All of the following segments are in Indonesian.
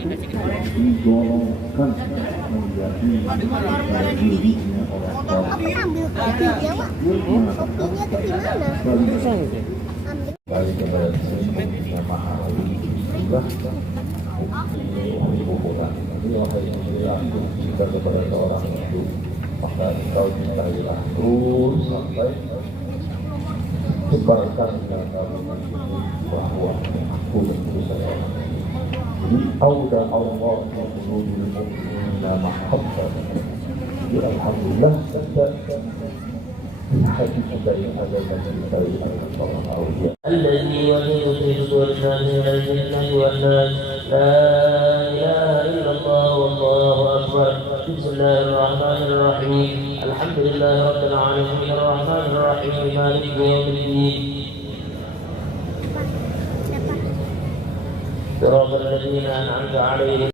digolongkan menjadi dirinya orang kembali kepada Yang Maha Itulah ini apa yang dilakukan kepada seorang itu, maka engkau cintailah terus sampai sebarkan dalam bahwa aku dan saya. Jadi auda Allah qulubul mu'minina mahabbah. Jadi alhamdulillah hati kita yang ada dan dari Allah Ta'ala. الذي وجدت وجهه إلى الجنة والناس لا إله إلا الله والله أكبر. بسم الله الرحمن الرحيم. الحمد لله رب العالمين الرحمن الرحيم مالك يوم الدين. صراط الذين أنعمت عليهم.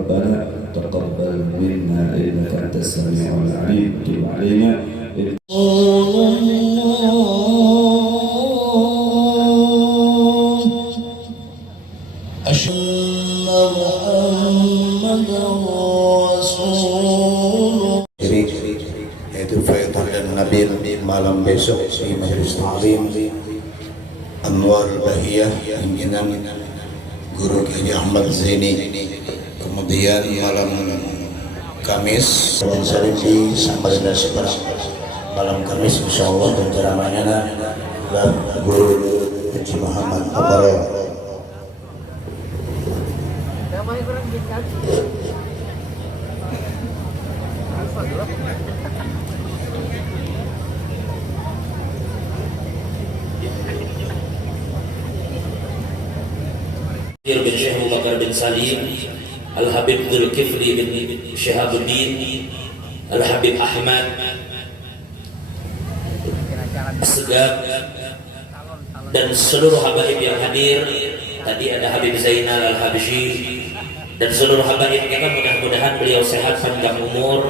ربنا السميع العليم تب علينا. Yaitu Faithul dan Nabil malam besok di Majelis Ta'lim Anwar Bahiyah pimpinan Guru Kiai Ahmad Zaini. Kemudian malam Kamis dan Salim di Samarinda Seberang malam Kamis insyaallah, dan ceramahnya adalah Guru Haji Muhammad Abarel. bin Syekh Abu Bakar bin Salim, Al-Habib Dzulkifli bin Syihabuddin, Al-Habib Ahmad Segaf, dan seluruh habaib yang hadir. Tadi ada Habib Zainal Al-Habsyi dan seluruh habaib kita, mudah-mudahan beliau sehat panjang umur,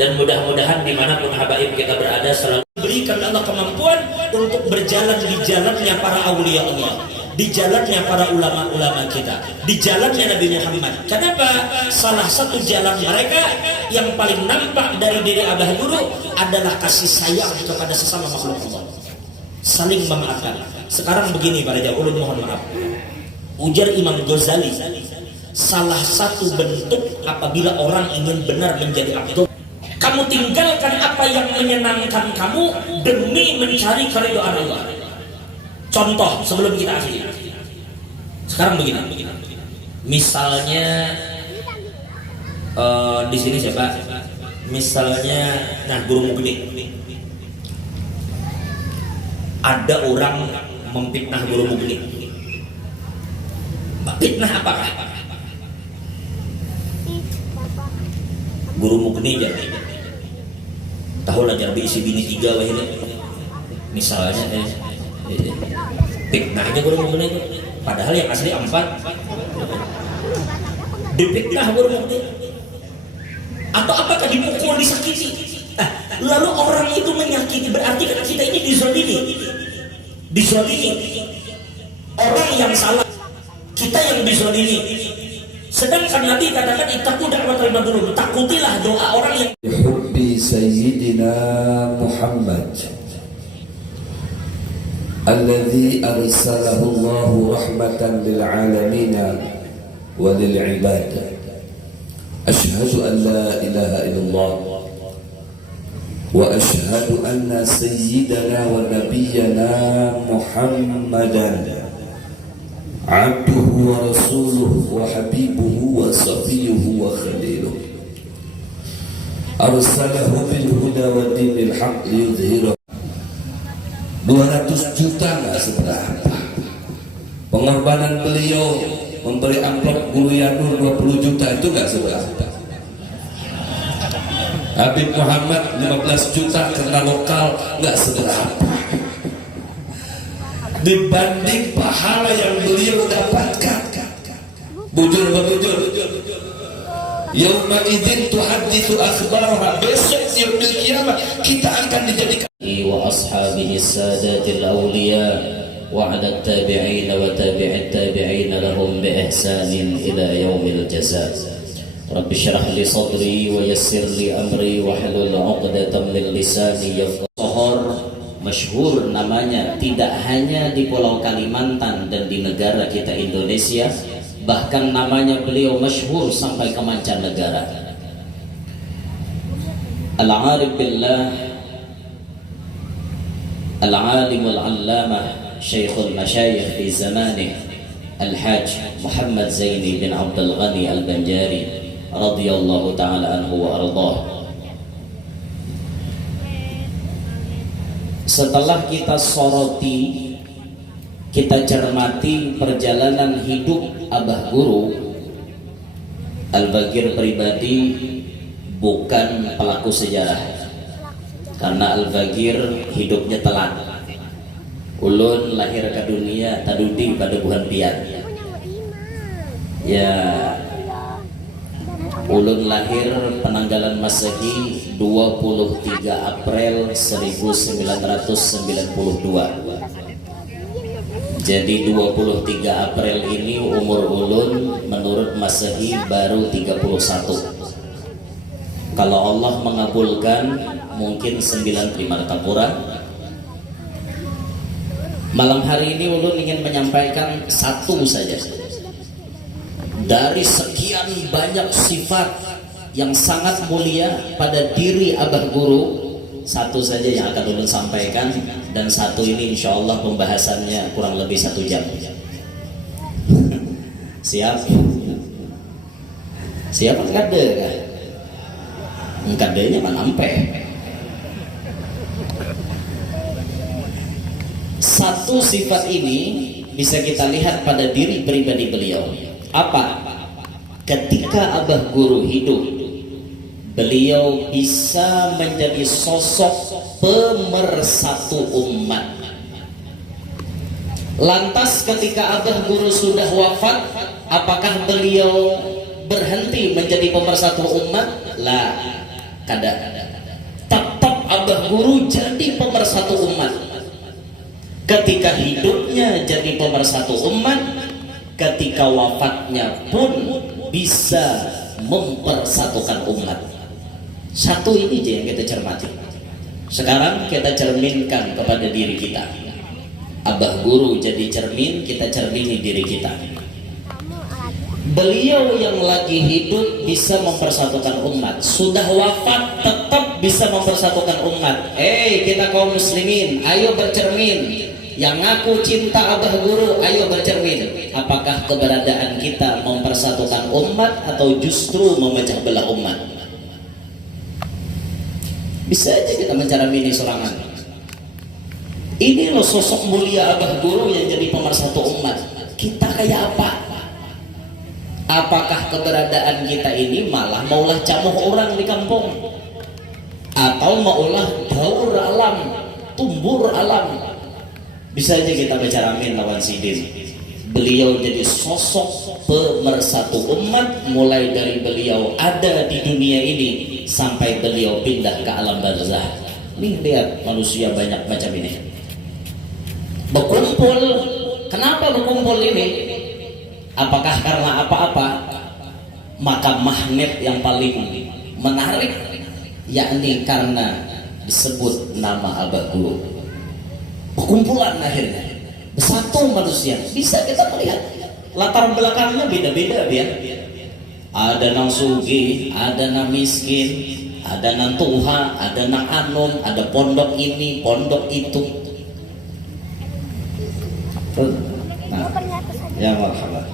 dan mudah-mudahan dimanapun habaib kita berada selalu berikan Allah kemampuan untuk berjalan di jalannya para aulia Allah, di jalannya para ulama-ulama kita, di jalannya Nabi Muhammad. Kenapa? Salah satu jalan mereka yang paling nampak dari diri Abah Guru adalah kasih sayang kepada sesama makhluk Allah, saling memaafkan. Sekarang begini para jauh, mohon maaf, ujar Imam Ghazali, salah satu bentuk apabila orang ingin benar menjadi abdul, kamu tinggalkan apa yang menyenangkan kamu demi mencari keridhaan Allah. Contoh sebelum kita akhiri. Sekarang begini. Misalnya di sini siapa? Misalnya, Guru Mugni. Ada orang memfitnah Guru Mugni. Fitnah apakah? Guru Mugni jadi tahu lah jarbi isi bini 3 wah ini. Misalnya fitnahnya Guru Mugni, padahal yang asli 4. Difitnah Guru Mugni. Atau apakah dipukul, disakiti? Lalu orang itu menyakiti, berarti kan kita ini dizalimi. Orang yang salah, kita yang dizalimi. Sedangkan Nabi katakan ittaqu da'watal madlum, takutilah doa orang yang hubbi sayyidina Muhammad alladzi arsalahu Allahu rahmatan lil alamin wa lil ibad. Asyhadu an la ilaha illallah wa asyhadu anna sayyidana wa nabiyyana Muhammadan abduhu wa rasuluhu wa habibuhu wa safiyuhu wa khaliluhu arsalahu bil huda wa dinil haq liyudhhirahu. 200 juta nggak seberapa. Pengorbanan beliau memberi amplop Guru Yanur 20 juta itu nggak seberapa. Habib Muhammad 15 juta karena lokal nggak seberapa dibanding pahala yang beliau dapatkan. Bujur. Yauma idzin tuhadditsu akhbaraha, besok yaumil qiyamah kita akan dijadikan wa ashabihi sadatil awliya wa 'ala at-tabi'in wa tabi'it tabi'in lahum bi ihsanin ila yaumil jazaa. Rabbi shrah li sadri wa yassir li amri wa hlul 'uqdatam min lisani yafqahu. Masyhur namanya tidak hanya di Pulau Kalimantan dan di negara kita Indonesia, bahkan namanya beliau masyhur sampai ke mancanegara. Al-Arif billah, Al-Alimul Allamah, Syekhul Masyayikh di zamanih, Al-Hajj Muhammad Zaini bin Abdul Ghani Al-Banjari radhiyallahu ta'ala anhu wa ardhah. Setelah kita soroti, kita cermati perjalanan hidup Abah Guru, Al-Bagir pribadi bukan pelaku sejarah, karena Al-Bagir hidupnya telat. Ulun lahir ke dunia tadudi pada bulan pian. Ya Ulun lahir penanggalan Masehi 23 April 1992. Jadi 23 April ini umur ulun menurut Masehi baru 31. Kalau Allah mengabulkan mungkin 95 kurang. Malam hari ini ulun ingin menyampaikan satu saja dari sekian banyak sifat yang sangat mulia pada diri Abah Guru. Satu saja yang akan ulun sampaikan, dan satu ini insya Allah pembahasannya kurang lebih 1 jam. Siap? Siap kan kade kan? Kadenya mana ampe. Satu sifat ini bisa kita lihat pada diri pribadi beliau. Apa? Ketika Abah Guru hidup, beliau bisa menjadi sosok pemersatu umat. Lantas ketika Abah Guru sudah wafat, apakah beliau berhenti menjadi pemersatu umat? Lah, kada. Tetap Abah Guru jadi pemersatu umat. Ketika hidupnya jadi pemersatu umat, ketika wafatnya pun bisa mempersatukan umat. Satu ini aja yang kita cermati. Sekarang kita cerminkan kepada diri kita. Abah Guru jadi cermin, kita cermini diri kita. Beliau yang lagi hidup bisa mempersatukan umat, sudah wafat tetap bisa mempersatukan umat. Kita kaum muslimin, ayo bercermin. Yang ngaku cinta Abah Guru, ayo bercermin. Apakah keberadaan kita mempersatukan umat atau justru memecah belah umat? Bisa aja kita mencermini sorangan. Ini loh sosok mulia Abah Guru yang jadi pemersatu umat. Kita kayak apa? Apakah keberadaan kita ini malah maulah camuh orang di kampung, atau maulah daur alam, tumbur alam? Bisa aja kita bicara amin lawan sidin. Beliau jadi sosok pemersatu umat, mulai dari beliau ada di dunia ini sampai beliau pindah ke alam barzah. Nih lihat manusia banyak macam ini berkumpul. Kenapa berkumpul ini? Apakah karena apa-apa? Maka magnet yang paling menarik yakni karena disebut nama Abah Guru. Perkumpulan akhirnya bersatu manusia. Bisa kita melihat latar belakangnya beda-beda ya. Ada nang sugih, ada nang miskin, ada nang tuha, ada nang anum, ada pondok ini, pondok itu. Nah, ya marhaban.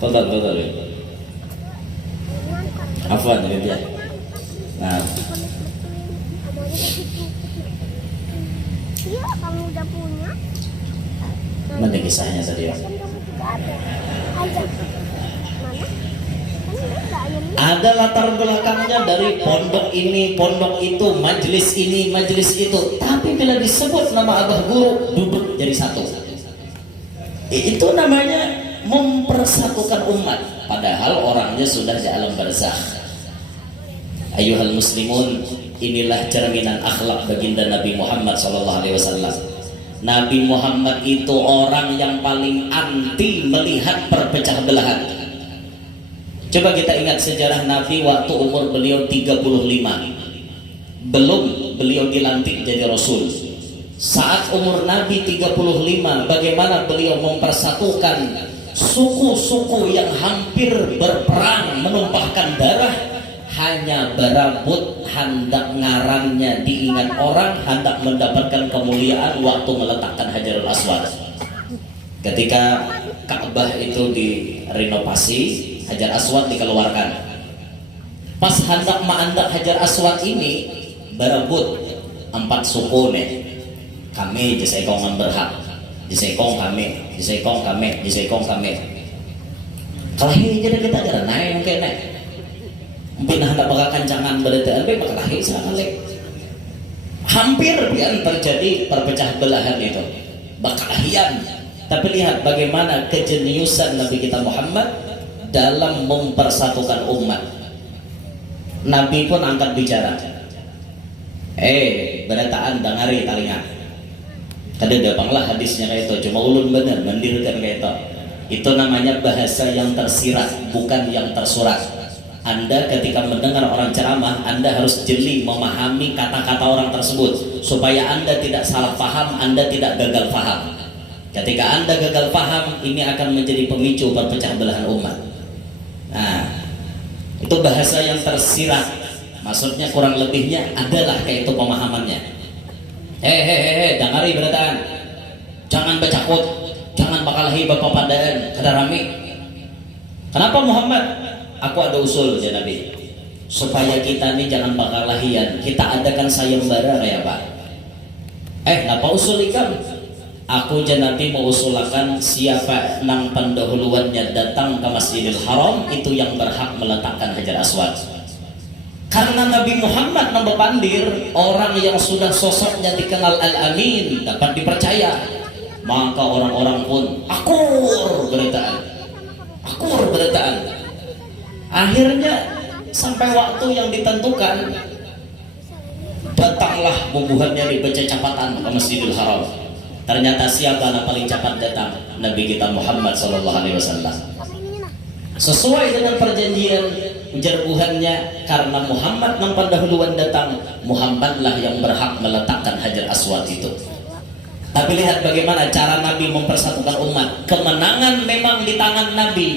Betul. Afwan ya. Nah. Iya, kamu udah punya. Mana kisahnya tadi ya? Ada latar belakangnya dari pondok ini, pondok itu, majelis ini, majelis itu. Tapi bila disebut nama Abah Guru, duduk jadi satu. Itu namanya mempersatukan umat. Padahal orangnya sudah di alam barzakh. Ayuhal muslimun, inilah cerminan akhlak baginda Nabi Muhammad SAW. Nabi Muhammad itu orang yang paling anti melihat perpecah belahan. Coba kita ingat sejarah Nabi waktu umur beliau 35. Belum beliau dilantik jadi Rasul. Saat umur Nabi 35, bagaimana beliau mempersatukan suku-suku yang hampir berperang menumpahkan darah, hanya berambut hendak ngarannya diingat orang, hendak mendapatkan kemuliaan waktu meletakkan Hajarul Aswad. Ketika Ka'bah itu direnovasi, Hajar Aswad dikeluarkan. Pas hendak menandak Hajar Aswad ini berebut 4 suku nih. Kami disekong berhak, disekong kami, disekong kami, disekong kami. Kelahi jadi kita ada naik kene. Mungkin hendak bakal kancangan berdetaan, tapi bakal lahir sekali. Hampir biar terjadi perpecah belahan itu. Bakalahian Tapi lihat bagaimana kejeniusan Nabi kita Muhammad dalam mempersatukan umat. Nabi pun angkat bicara. Berataan dangari talinga. Kada dapanglah hadisnya kayak itu, cuma ulun bener mendirkan kayak itu. Itu namanya bahasa yang tersirat, bukan yang tersurat. Anda ketika mendengar orang ceramah, Anda harus jeli memahami kata-kata orang tersebut supaya Anda tidak salah paham, Anda tidak gagal paham. Ketika Anda gagal paham, ini akan menjadi pemicu perpecah belahan umat. Nah, itu bahasa yang tersirat. Maksudnya kurang lebihnya adalah kayak itu pemahamannya. Dangari berataan. Jangan bacakut, jangan bakalahi bapak padaan, kada rame. Kenapa Muhammad? Aku ada usul ya Nabi, supaya kita nih jangan bakalahian, kita adakan sayembara kayak apa? Napa usul ikam? Aku ya Nabi mau usulakan siapa nang pendahuluannya datang ke Masjidil Haram itu yang berhak meletakkan Hajar Aswad. Karena Nabi Muhammad nambah pandir, orang yang sudah sosoknya dikenal Al-Amin dapat dipercaya, maka orang-orang pun akur berataan. Akhirnya sampai waktu yang ditentukan, datanglah bubuhannya dibaca capatan ke Masjidil Haram. Ternyata siapa yang paling cepat datang? Nabi kita Muhammad SAW. Sesuai dengan perjanjian jerbuhannya, karena Muhammad yang pendahuluan datang, Muhammadlah yang berhak meletakkan Hajar Aswad itu. Tapi lihat bagaimana cara Nabi mempersatukan umat. Kemenangan memang di tangan Nabi.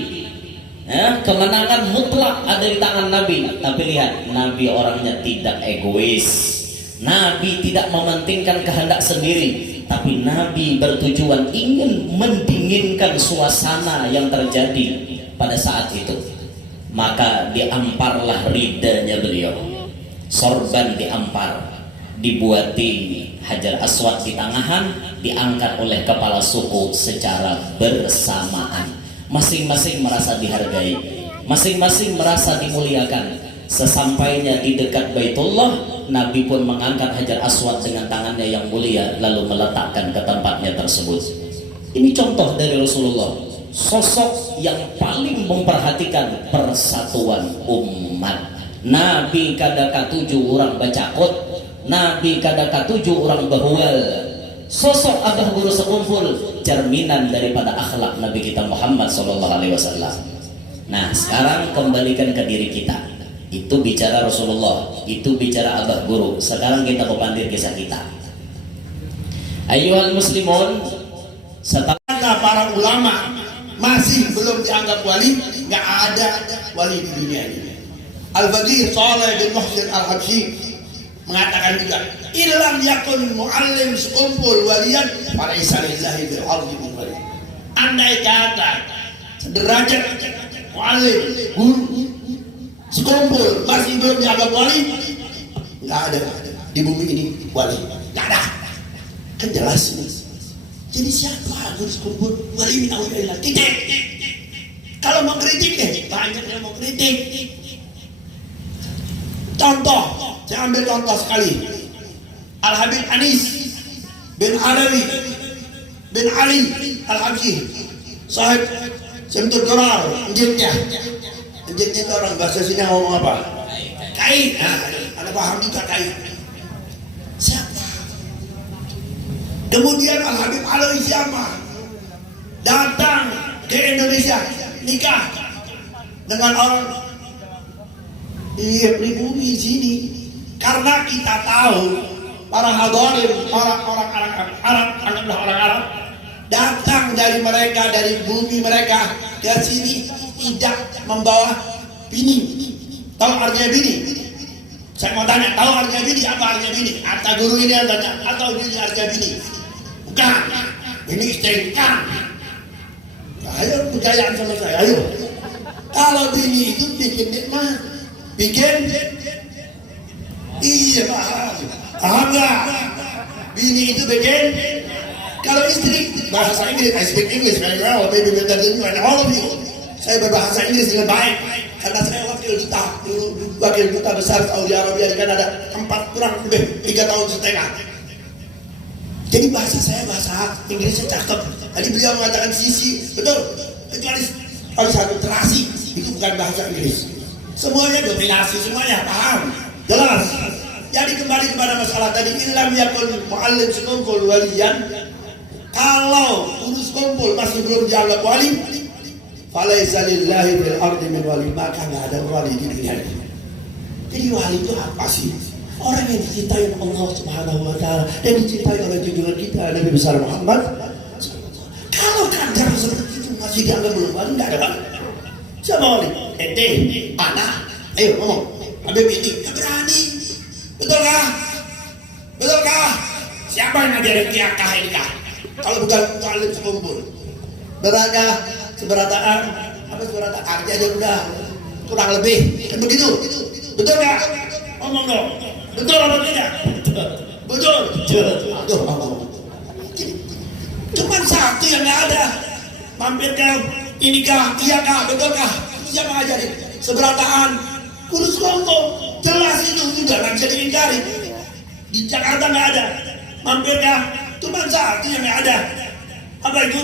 Kemenangan mutlak ada di tangan Nabi. Tapi lihat, Nabi orangnya tidak egois. Nabi tidak mementingkan kehendak sendiri, tapi Nabi bertujuan ingin mendinginkan suasana yang terjadi pada saat itu. Maka diamparlah ridanya beliau. Sorban diampar, dibuati Hajar Aswad di tangahan, diangkat oleh kepala suku secara bersamaan. Masing-masing merasa dihargai, masing-masing merasa dimuliakan. Sesampainya di dekat Baitullah, Nabi pun mengangkat Hajar Aswad dengan tangannya yang mulia, lalu meletakkan ke tempatnya tersebut. Ini contoh dari Rasulullah, sosok yang paling memperhatikan persatuan umat. Nabi kada katuju orang bacakot, Nabi kada katuju orang bahual. Sosok abah guru sekumpul, cerminan daripada akhlak Nabi kita Muhammad SAW. Nah, sekarang kembalikan ke diri kita. Itu bicara Rasulullah, itu bicara abah guru. Sekarang kita kepandir kisah kita. Ayyuhal muslimun, setelah para ulama masih belum dianggap wali, nggak ada wali di dunia ini. Al-Faqih Saleh bin Muhsin Al-Habsyi mengatakan juga, ilam yakun muallim sekumpul walian para isalillahi bil ardi min wali. Andai kata sederajat muallim guru sekumpul masih belum dianggap wali, nggak ada di bumi ini wali, nggak ada. Kan jelas ini. Jadi siapa guru sekumpul wali min awliyaillah? Titik. Kalau mau kritik banyak yang mau kritik. Contoh, saya ambil contoh sekali. Al-Habib Anis bin Alawi bin Ali Al-Habsyi, sahib Syamsul Durar, enjitnya itu orang bahasa sini ngomong apa? Kain. Ada paham juga kain. Siapa? Kemudian Al-Habib Alawi siapa? Datang ke Indonesia, nikah dengan orang di pribumi sini. Karena kita tahu para hadirin, orang Arab datang dari mereka, dari bumi mereka ke sini tidak membawa bini. Tahu artinya bini? Saya mau tanya, tahu artinya bini? Apa artinya bini? Kata guru ini yang tanya, atau bini artinya bini? Bukan, ini istengkan. Ayo percayaan sama saya, ayo. Kalau bini itu bikin nikmat, bikin, iya paham nggak? Bini itu bikin. Kalau istri, bahasa Inggris, I speak English very well, maybe better than you and all of you. Saya berbahasa Inggris dengan baik karena saya wakil duta besar Saudi Arabia di Kanada 4 kurang lebih 3 tahun setengah. Jadi bahasa saya bahasa Inggrisnya cakep. Tadi beliau mengatakan sisi, betul. Kecuali satu terasi, itu bukan bahasa Inggris. Semuanya dominasi, semuanya paham, jelas. Jadi kembali kepada masalah tadi, ilam yakun mu'allim sekumpul waliyan. Kalau urus kumpul masih belum dianggap wali, falaisa lillahi fil ardi min wali, maka nggak ada wali di dunia ini. Jadi wali itu apa sih? Orang yang dicintai Allah Subhanahu wa Ta'ala dan dicintai oleh junjungan kita Nabi besar Muhammad. Kalau kadar seperti itu masih dianggap belum wali, nggak ada wali. Siapa wali? Ente, anak, ayo ngomong. Habib ini nggak berani, betul kah? Betul kah? Siapa yang ngajarin kiakah ini kah? Kalau bukan mu'allim sekumpul, berakah, seberataan, apa seberataan arti aja udah kurang lebih, kan begitu? Betul nggak? Ngomong dong. Betul apa tidak? Betul. Aduh, cuman satu yang nggak ada. Mampir ke inikah, iyakah, betulkah? Siapa ngajarin? Seberataan, kurus kelompok, jelas itu sudah nggak bisa diingkari. Di Jakarta nggak ada. Mampirkah? Cuma satu yang nggak ada. Apa itu?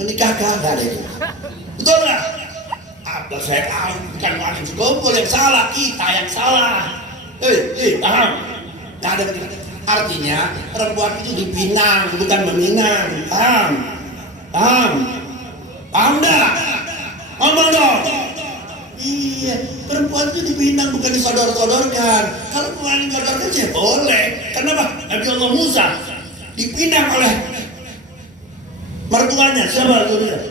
Menikahkah? Nggak ada itu. Betul nggak? Apa saya tahu? Bukan wali sekumpul yang salah, kita yang salah. Paham? Nggak ada. Artinya perempuan itu dipinang, bukan meminang. Paham? Paham? Paham nggak? Ngomong dong. Iya, perempuan itu dipinang bukan disodor-sodorkan. Kalau bukan disodorkan sih boleh. Kenapa? Nabi Allah Musa dipinang oleh mertuanya. Siapa mertuanya?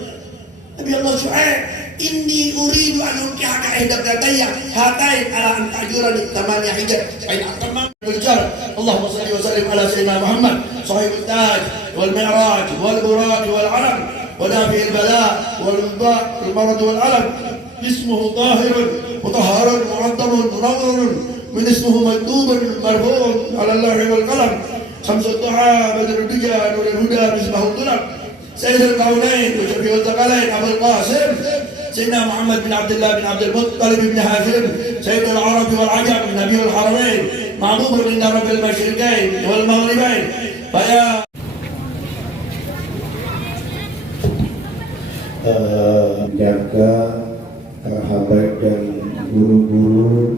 Nabi Allah Syuaib. Inni uridu an unkihaka ihdatayya hatain ala an tajurani tamaniya hijab. Ain atamam berjar. Allahumma salli wa sallim ala sayyidina Muhammad sahibul taj wal mi'raj wal buraq wal alam wa dafi'il bala wal mudda' wal marad wal alam. اسمه طاهر مطهر معظم منور من اسمه مكتوب مرفوع على اللوح والقلم شمس الضحى بدر الدجى نور الهدى مصباح الظلم سيد الكونين وشفيع الثقلين ابو القاسم سيدنا محمد بن عبد الله بن عبد المطلب بن هاشم سيد العرب والعجم نبي الحرمين معبود عند رب المشرقين والمغربين فيا jaga sahabat dan guru-guru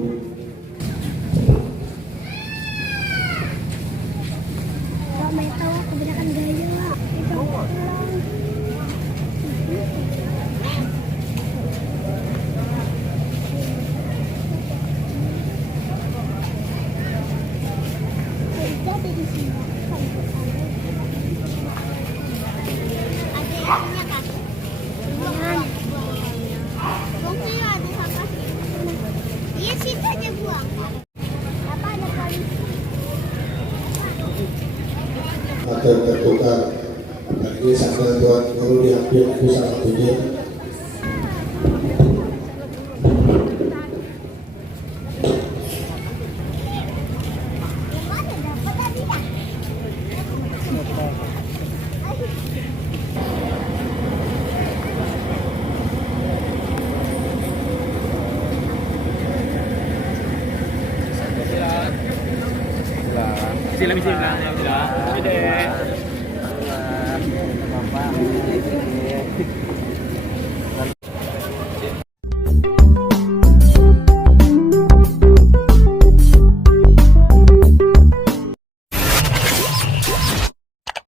tahu kebanyakan gaya iya situ aja buang apa ada polisi atau tertukar lagi sambil tuan guru diambil itu salah satunya. Sila.